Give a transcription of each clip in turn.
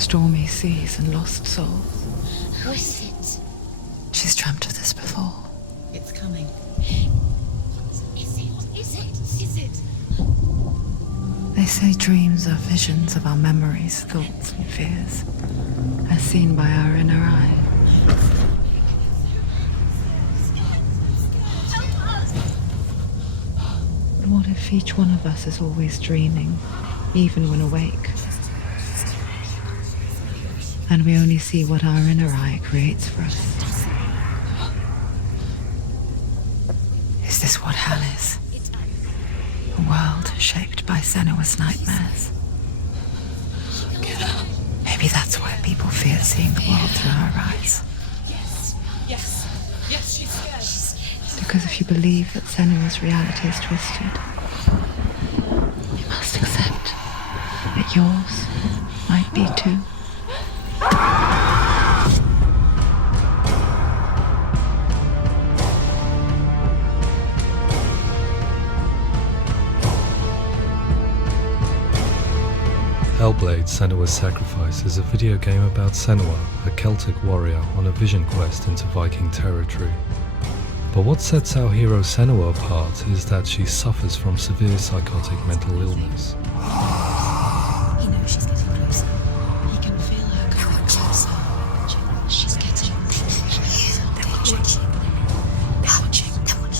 stormy seas and lost souls. Who is it? She's dreamt of this before. It's coming. Is it? They say dreams are visions of our memories, thoughts and fears, as seen by our inner eye. But what if each one of us is always dreaming, even when awake? And we only see what our inner eye creates for us. Is this what hell is? A world shaped by Senua's nightmares. Maybe that's why people fear seeing the world through her eyes. Yes, she's scared. Because if you believe that Senua's reality is twisted, you must accept that yours might be too. Hellblade: Senua's Sacrifice is a video game about Senua, a Celtic warrior on a vision quest into Viking territory. But what sets our hero Senua apart is that she suffers from severe psychotic mental illness. He knows she's getting closer. He can feel her coming closer. She's getting closer. They're watching.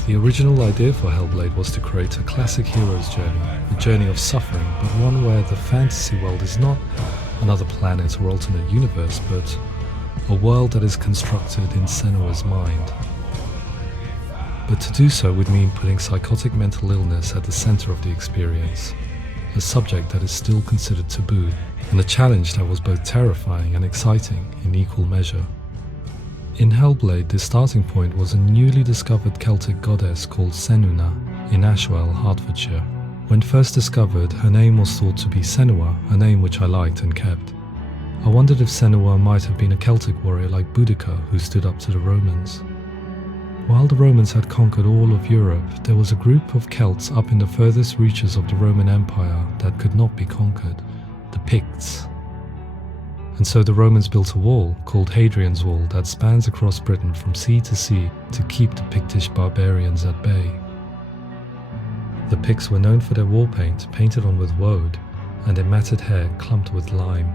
The original idea for Hellblade was to create a classic hero's journey, a journey of suffering, but one where the fantasy world is not another planet or alternate universe, but a world that is constructed in Senua's mind. But to do so would mean putting psychotic mental illness at the center of the experience, a subject that is still considered taboo, and a challenge that was both terrifying and exciting in equal measure. In Hellblade, the starting point was a newly discovered Celtic goddess called Senua in Ashwell, Hertfordshire. When first discovered, her name was thought to be Senua, a name which I liked and kept. I wondered if Senua might have been a Celtic warrior like Boudica who stood up to the Romans. While the Romans had conquered all of Europe, there was a group of Celts up in the furthest reaches of the Roman Empire that could not be conquered, the Picts. And so the Romans built a wall, called Hadrian's Wall, that spans across Britain from sea to sea to keep the Pictish barbarians at bay. The Picts were known for their war paint, painted on with woad, and their matted hair clumped with lime.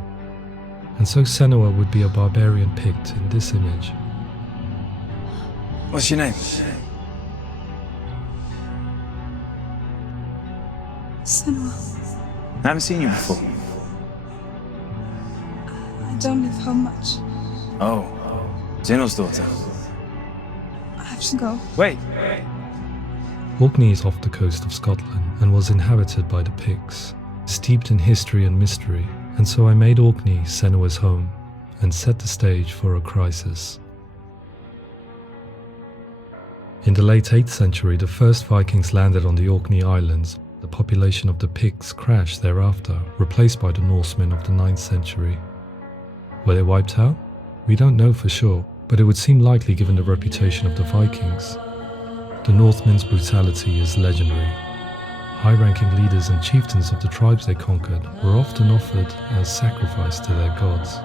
And so Senua would be a barbarian Pict in this image. What's your name? Senua. I haven't seen you before. I don't live home much. Oh, Zeno's daughter. I have to go. Wait. Orkney is off the coast of Scotland and was inhabited by the Picts, steeped in history and mystery, and so I made Orkney Senua's home and set the stage for a crisis. In the late 8th century, the first Vikings landed on the Orkney Islands. The population of the Picts crashed thereafter, replaced by the Norsemen of the 9th century. Were they wiped out? We don't know for sure, but it would seem likely given the reputation of the Vikings. The Northmen's brutality is legendary. High-ranking leaders and chieftains of the tribes they conquered were often offered as sacrifice to their gods.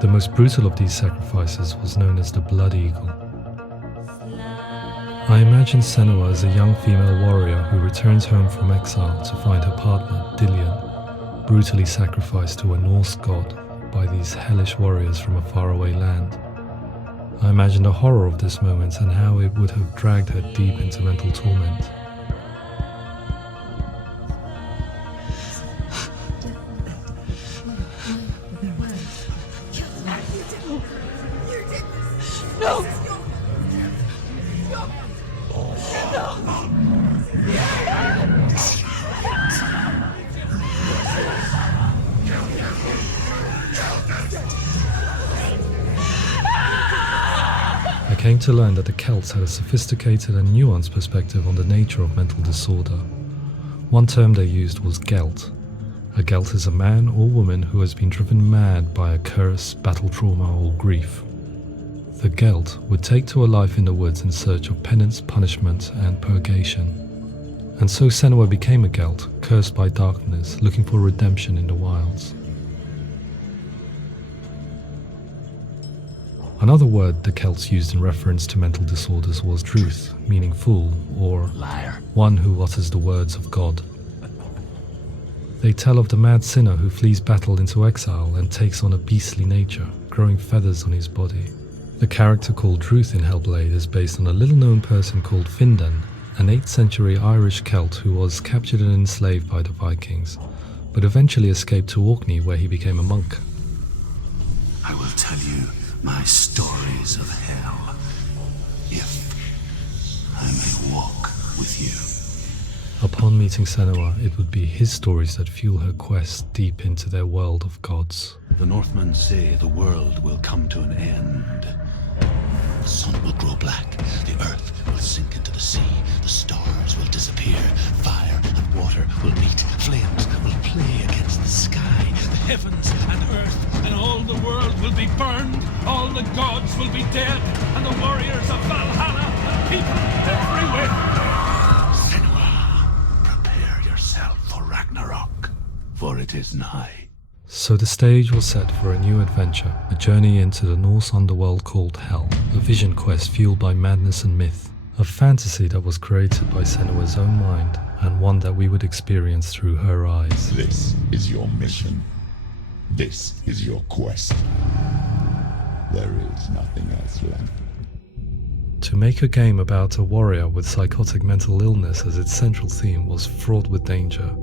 The most brutal of these sacrifices was known as the Blood Eagle. I imagine Senua as a young female warrior who returns home from exile to find her partner, Dillion, brutally sacrificed to a Norse god by these hellish warriors from a faraway land. I imagine the horror of this moment and how it would have dragged her deep into mental torment. No! I came to learn that the Celts had a sophisticated and nuanced perspective on the nature of mental disorder. One term they used was Gelt. A Gelt is a man or woman who has been driven mad by a curse, battle trauma, or grief. The Gelt would take to a life in the woods in search of penance, punishment, and purgation. And so Senua became a Gelt, cursed by darkness, looking for redemption in the wilds. Another word the Celts used in reference to mental disorders was druth, meaning fool, or Liar. one who utters the words of God. They tell of the mad sinner who flees battle into exile and takes on a beastly nature, growing feathers on his body. The character called Druth in Hellblade is based on a little-known person called Findan, an 8th century Irish Celt who was captured and enslaved by the Vikings, but eventually escaped to Orkney where he became a monk. I will tell you my stories of hell, if I may walk with you. Upon meeting Senua, it would be his stories that fuel her quest deep into their world of gods. The Northmen say the world will come to an end. The sun will grow black, the earth will sink into the sea, the stars will disappear, fire and water will meet, flames will play against the sky, the heavens and earth and all the world will be burned, all the gods will be dead, and the warriors of Valhalla and people everywhere. Senua, prepare yourself for Ragnarok, for it is nigh. So the stage was set for a new adventure, a journey into the Norse underworld called Hell, a vision quest fueled by madness and myth, a fantasy that was created by Senua's own mind, and one that we would experience through her eyes. This is your mission. This is your quest. There is nothing else left. To make a game about a warrior with psychotic mental illness as its central theme was fraught with danger.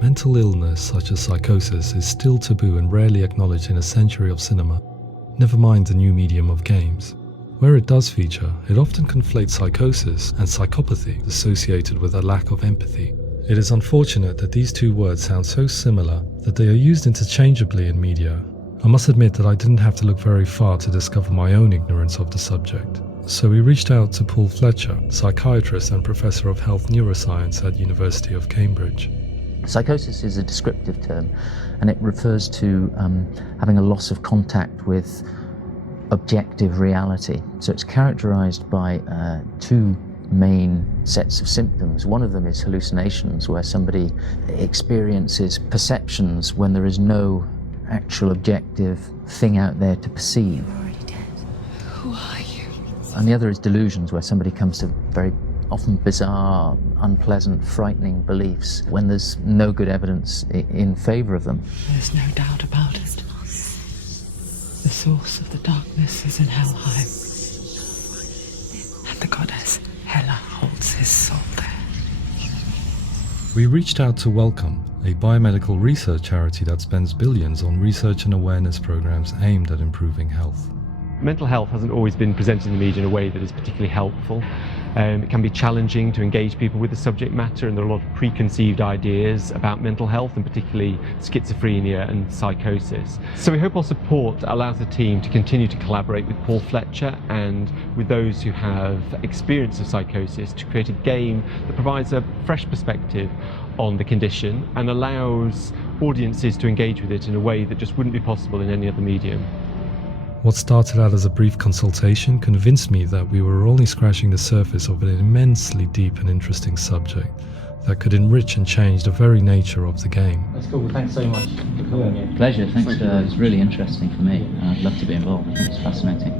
Mental illness such as psychosis is still taboo and rarely acknowledged in a century of cinema, never mind the new medium of games. Where it does feature, it often conflates psychosis and psychopathy associated with a lack of empathy. It is unfortunate that these two words sound so similar that they are used interchangeably in media. I must admit that I didn't have to look very far to discover my own ignorance of the subject. So we reached out to Paul Fletcher, psychiatrist and professor of health neuroscience at University of Cambridge. Psychosis is a descriptive term, and it refers to having a loss of contact with objective reality. So it's characterized by two main sets of symptoms. One of them is hallucinations, where somebody experiences perceptions when there is no actual objective thing out there to perceive. You're already dead. Who are you? And the other is delusions, where somebody comes to very often bizarre, unpleasant, frightening beliefs when there's no good evidence in favor of them. There's no doubt about it. The source of the darkness is in Helheim. And the goddess Hela holds his soul there. We reached out to Welcome, a biomedical research charity that spends billions on research and awareness programs aimed at improving health. Mental health hasn't always been presented in the media in a way that is particularly helpful. It can be challenging to engage people with the subject matter, and there are a lot of preconceived ideas about mental health, and particularly schizophrenia and psychosis. So we hope our support allows the team to continue to collaborate with Paul Fletcher and with those who have experience of psychosis to create a game that provides a fresh perspective on the condition and allows audiences to engage with it in a way that just wouldn't be possible in any other medium. What started out as a brief consultation convinced me that we were only scratching the surface of an immensely deep and interesting subject that could enrich and change the very nature of the game. That's cool. Thanks so much for coming. Pleasure. Thanks. It's really interesting for me. I'd love to be involved. It's fascinating.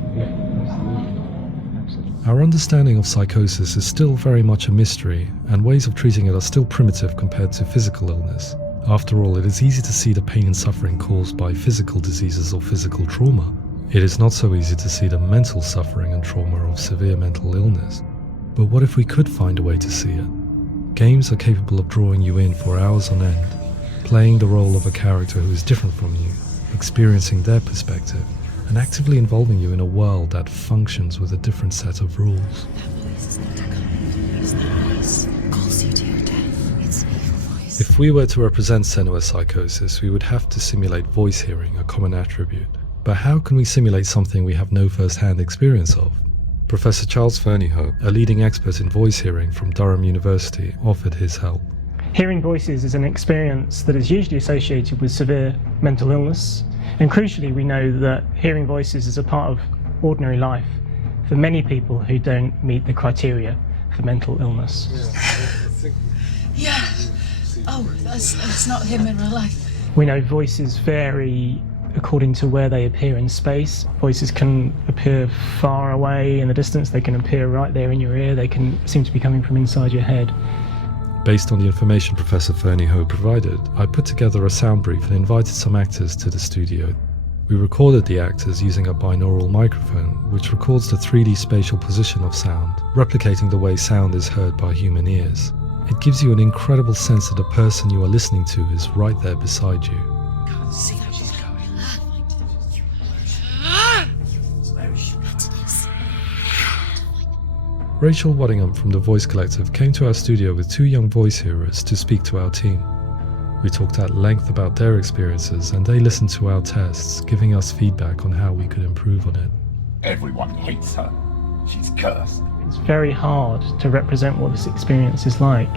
Absolutely. Our understanding of psychosis is still very much a mystery, and ways of treating it are still primitive compared to physical illness. After all, it is easy to see the pain and suffering caused by physical diseases or physical trauma. It is not so easy to see the mental suffering and trauma of severe mental illness. But what if we could find a way to see it? Games are capable of drawing you in for hours on end, playing the role of a character who is different from you, experiencing their perspective, and actively involving you in a world that functions with a different set of rules. That voice is not a kind voice. That voice calls you to your death. It's an evil voice. If we were to represent Senua's psychosis, we would have to simulate voice hearing, a common attribute. But how can we simulate something we have no first-hand experience of? Professor Charles Fernyhough, a leading expert in voice hearing from Durham University, offered his help. Hearing voices is an experience that is usually associated with severe mental illness, and crucially we know that hearing voices is a part of ordinary life for many people who don't meet the criteria for mental illness. Yeah. Oh, that's not him in real life. We know voices vary according to where they appear in space. Voices can appear far away in the distance, they can appear right there in your ear, they can seem to be coming from inside your head. Based on the information Professor Fernie Ho provided, I put together a sound brief and invited some actors to the studio. We recorded the actors using a binaural microphone, which records the 3D spatial position of sound, replicating the way sound is heard by human ears. It gives you an incredible sense that the person you are listening to is right there beside you. Can't see how she's going. Rachel Waddingham from the Voice Collective came to our studio with 2 young voice hearers to speak to our team. We talked at length about their experiences and they listened to our tests, giving us feedback on how we could improve on it. Everyone hates her. She's cursed. It's very hard to represent what this experience is like,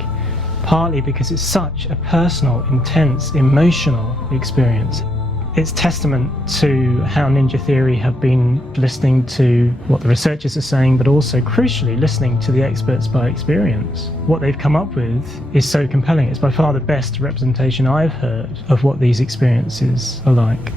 partly because it's such a personal, intense, emotional experience. It's testament to how Ninja Theory have been listening to what the researchers are saying, but also crucially listening to the experts by experience. What they've come up with is so compelling. It's by far the best representation I've heard of what these experiences are like.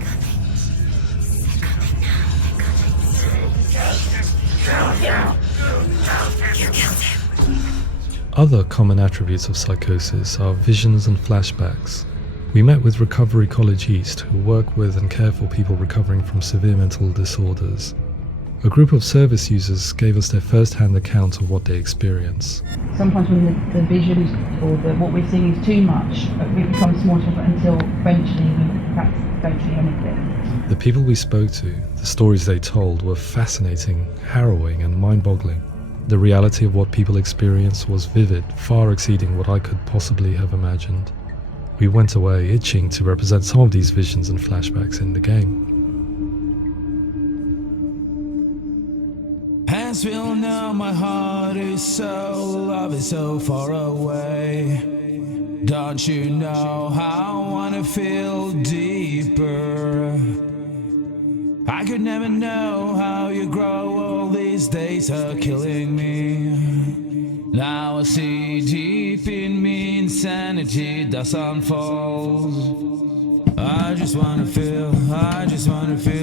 Other common attributes of psychosis are visions and flashbacks. We met with Recovery College East, who work with and care for people recovering from severe mental disorders. A group of service users gave us their first-hand account of what they experience. Sometimes when the visions or what we're seeing is too much, it becomes more difficult until eventually we perhaps don't see anything. The people we spoke to, the stories they told, were fascinating, harrowing and mind-boggling. The reality of what people experienced was vivid, far exceeding what I could possibly have imagined. We went away itching to represent some of these visions and flashbacks in the game. As we all know, my heart is so, love is so far away. Don't you know how I wanna feel deeper? I could never know how you grow, all these days are killing me. Now I see deep in me insanity does unfold. I just wanna feel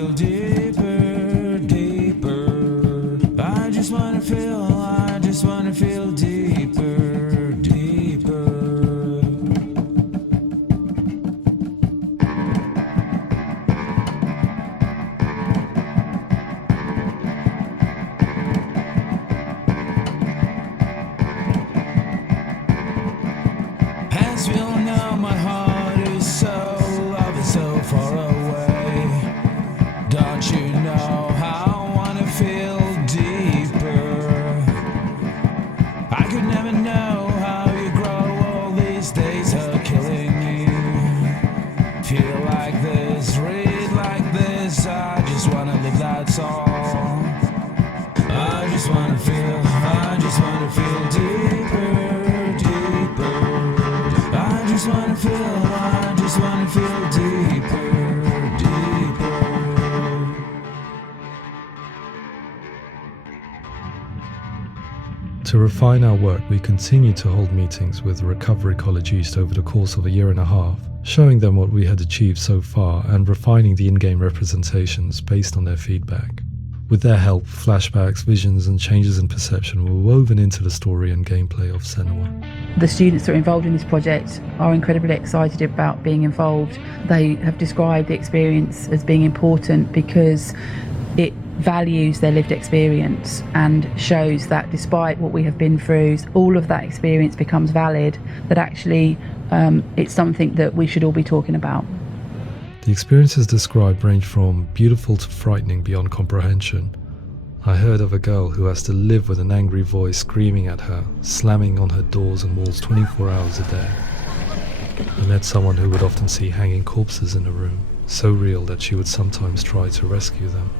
deeper, deeper. I just wanna feel deeper, deeper. As we all know, my heart is so, love is so far away. Don't you know how I wanna feel deeper? I could never know how you grow, all these days are killing me. Feel like this, read like this, I just wanna live, that's all. I just wanna feel deeper, deeper. I just wanna feel deeper, deeper. To refine our work, we continue to hold meetings with Recovery College East over the course of a year and a half, showing them what we had achieved so far and refining the in-game representations based on their feedback. With their help, flashbacks, visions and changes in perception were woven into the story and gameplay of Senua. The students that are involved in this project are incredibly excited about being involved. They have described the experience as being important because it values their lived experience and shows that despite what we have been through, all of that experience becomes valid, that actually it's something that we should all be talking about. The experiences described range from beautiful to frightening beyond comprehension. I heard of a girl who has to live with an angry voice screaming at her, slamming on her doors and walls 24 hours a day. I met someone who would often see hanging corpses in a room, so real that she would sometimes try to rescue them.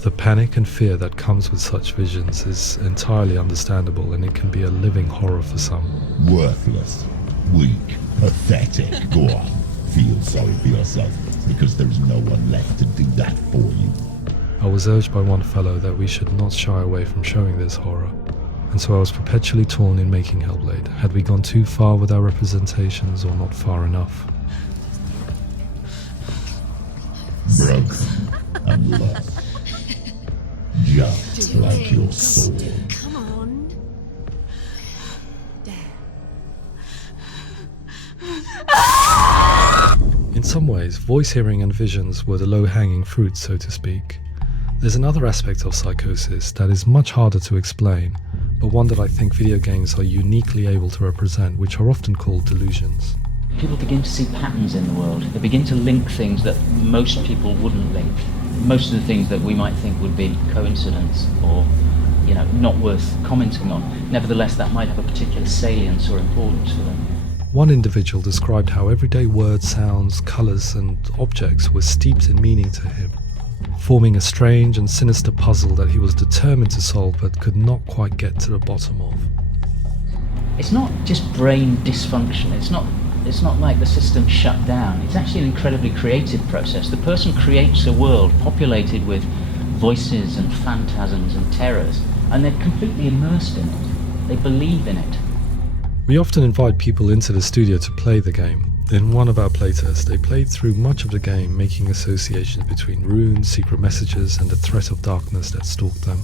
The panic and fear that comes with such visions is entirely understandable, and it can be a living horror for some. Worthless, weak, pathetic. Go on, feel sorry for yourself, because there is no one left to do that for you. I was urged by one fellow that we should not shy away from showing this horror, and so I was perpetually torn in making Hellblade. Had we gone too far with our representations or not far enough? broken and lost. Just like your soul. Come on. In some ways, voice hearing and visions were the low-hanging fruit, so to speak. There's another aspect of psychosis that is much harder to explain, but one that I think video games are uniquely able to represent, which are often called delusions. People begin to see patterns in the world. They begin to link things that most people wouldn't link. Most of the things that we might think would be coincidence or, not worth commenting on. Nevertheless, that might have a particular salience or importance for them. One individual described how everyday words, sounds, colours and objects were steeped in meaning to him, forming a strange and sinister puzzle that he was determined to solve but could not quite get to the bottom of. It's not just brain dysfunction. It's not like the system shut down. It's actually an incredibly creative process. The person creates a world populated with voices and phantasms and terrors, and they're completely immersed in it. They believe in it. We often invite people into the studio to play the game. In one of our playtests, they played through much of the game, making associations between runes, secret messages, and the threat of darkness that stalked them.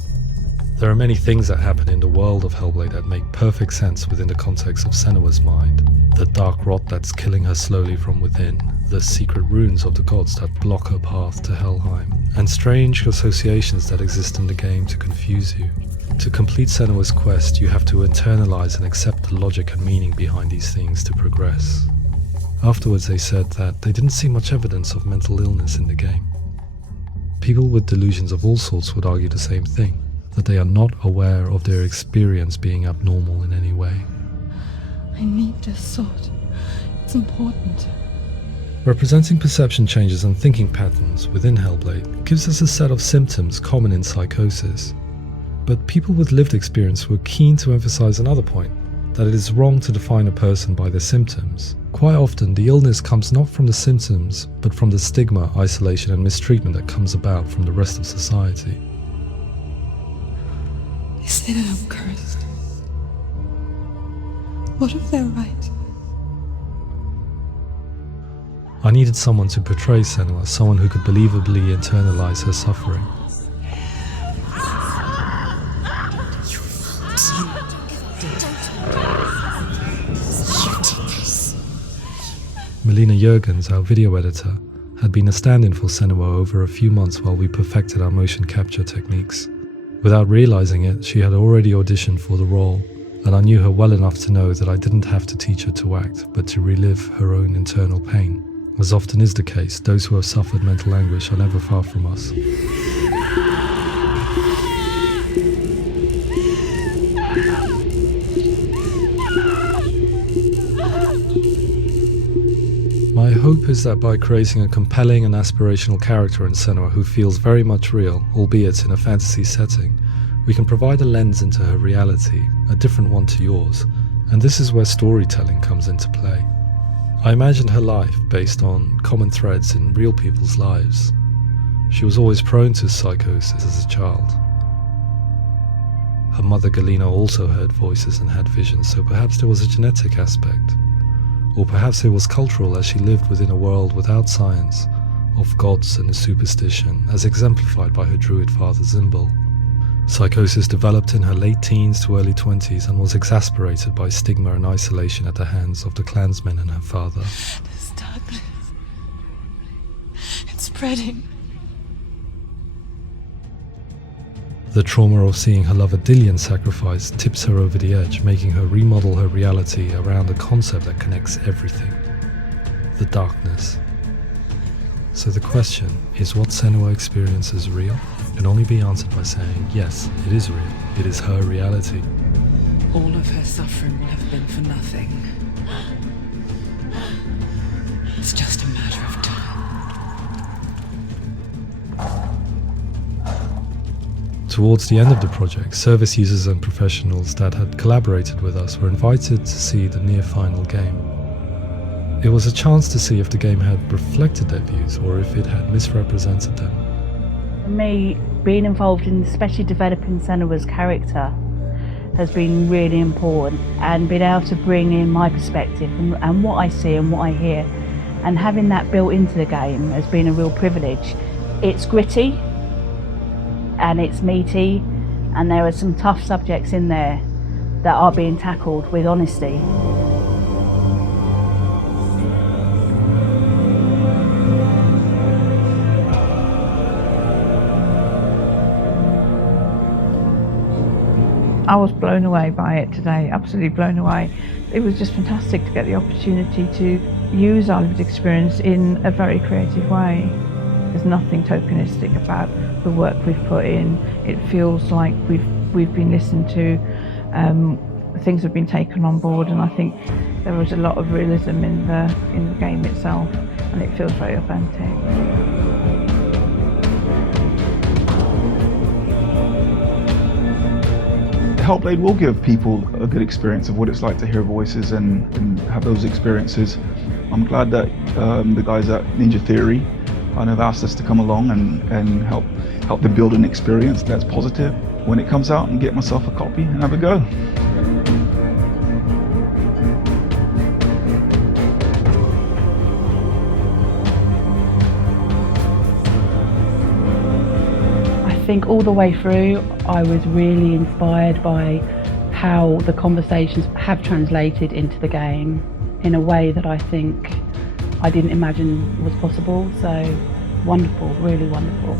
There are many things that happen in the world of Hellblade that make perfect sense within the context of Senua's mind. The dark rot that's killing her slowly from within, the secret runes of the gods that block her path to Helheim, and strange associations that exist in the game to confuse you. To complete Senua's quest, you have to internalize and accept the logic and meaning behind these things to progress. Afterwards, they said that they didn't see much evidence of mental illness in the game. People with delusions of all sorts would argue the same thing, that they are not aware of their experience being abnormal in any way. I need this sword. It's important. Representing perception changes and thinking patterns within Hellblade gives us a set of symptoms common in psychosis. But people with lived experience were keen to emphasize another point, that it is wrong to define a person by their symptoms. Quite often, the illness comes not from the symptoms, but from the stigma, isolation and mistreatment that comes about from the rest of society. They say that I'm cursed. What if they're right? I needed someone to portray Senua, someone who could believably internalize her suffering. Melina Jurgens, our video editor, had been a stand-in for Senua over a few months while we perfected our motion capture techniques. Without realizing it, she had already auditioned for the role, and I knew her well enough to know that I didn't have to teach her to act, but to relive her own internal pain. As often is the case, those who have suffered mental anguish are never far from us. My hope is that by creating a compelling and aspirational character in Senua who feels very much real, albeit in a fantasy setting, we can provide a lens into her reality, a different one to yours, and this is where storytelling comes into play. I imagined her life based on common threads in real people's lives. She was always prone to psychosis as a child. Her mother Galina also heard voices and had visions, so perhaps there was a genetic aspect. Or perhaps it was cultural, as she lived within a world without science, of gods and superstition, as exemplified by her druid father Zimbal. Psychosis developed in her late teens to early 20s and was exasperated by stigma and isolation at the hands of the clansmen and her father. This darkness. It's spreading. The trauma of seeing her lover Dillian sacrificed tips her over the edge, making her remodel her reality around a concept that connects everything: the darkness. So the question, is what Senua experiences real? Can only be answered by saying, yes, it is real. It is her reality. All of her suffering will have been for nothing. It's just a matter of time. Towards the end of the project, service users and professionals that had collaborated with us were invited to see the near-final game. It was a chance to see if the game had reflected their views or if it had misrepresented them. For me, being involved in especially developing Senua's character has been really important, and being able to bring in my perspective and what I see and what I hear, And having that built into the game has been a real privilege. It's gritty and it's meaty, and there are some tough subjects in there that are being tackled with honesty. I was blown away by it today, absolutely blown away. It was just fantastic to get the opportunity to use our lived experience in a very creative way. There's nothing tokenistic about the work we've put in. It feels like we've been listened to, things have been taken on board, and I think there was a lot of realism in the game itself, and it feels very authentic. Hellblade will give people a good experience of what it's like to hear voices and have those experiences. I'm glad that the guys at Ninja Theory kind of asked us to come along and help them build an experience that's positive when it comes out, and get myself a copy and have a go. I think all the way through I was really inspired by how the conversations have translated into the game in a way that I think I didn't imagine was possible. So wonderful, really wonderful.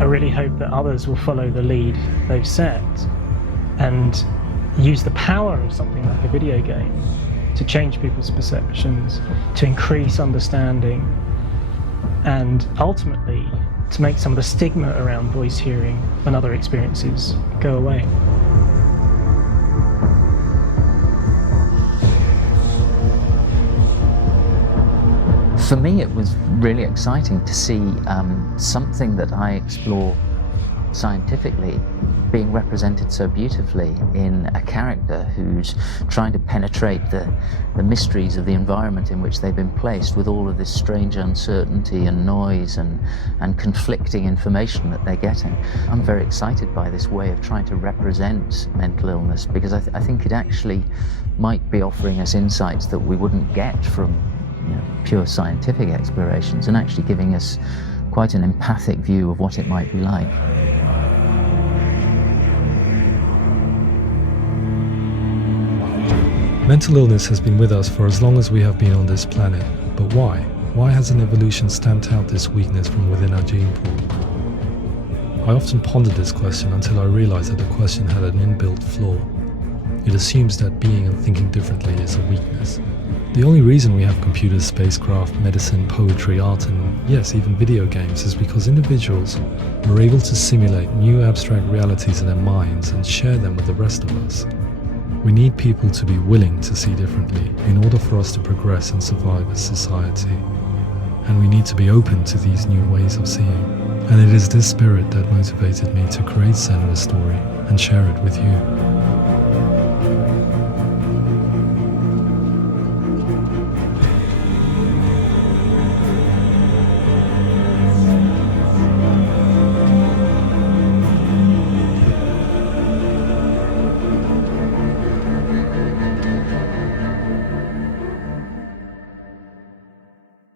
I really hope that others will follow the lead they've set and use the power of something like a video game to change people's perceptions, to increase understanding, and ultimately to make some of the stigma around voice hearing and other experiences go away. For me, it was really exciting to see something that I explore scientifically being represented so beautifully in a character who's trying to penetrate the mysteries of the environment in which they've been placed, with all of this strange uncertainty and noise and conflicting information that they're getting. I'm very excited by this way of trying to represent mental illness, because I think it actually might be offering us insights that we wouldn't get from pure scientific explorations, and actually giving us quite an empathic view of what it might be like. Mental illness has been with us for as long as we have been on this planet, but why? Why hasn't evolution stamped out this weakness from within our gene pool? I often pondered this question until I realized that the question had an inbuilt flaw. It assumes that being and thinking differently is a weakness. The only reason we have computers, spacecraft, medicine, poetry, art, and yes, even video games is because individuals were able to simulate new abstract realities in their minds and share them with the rest of us. We need people to be willing to see differently in order for us to progress and survive as society. And we need to be open to these new ways of seeing. And it is this spirit that motivated me to create Senua's story and share it with you.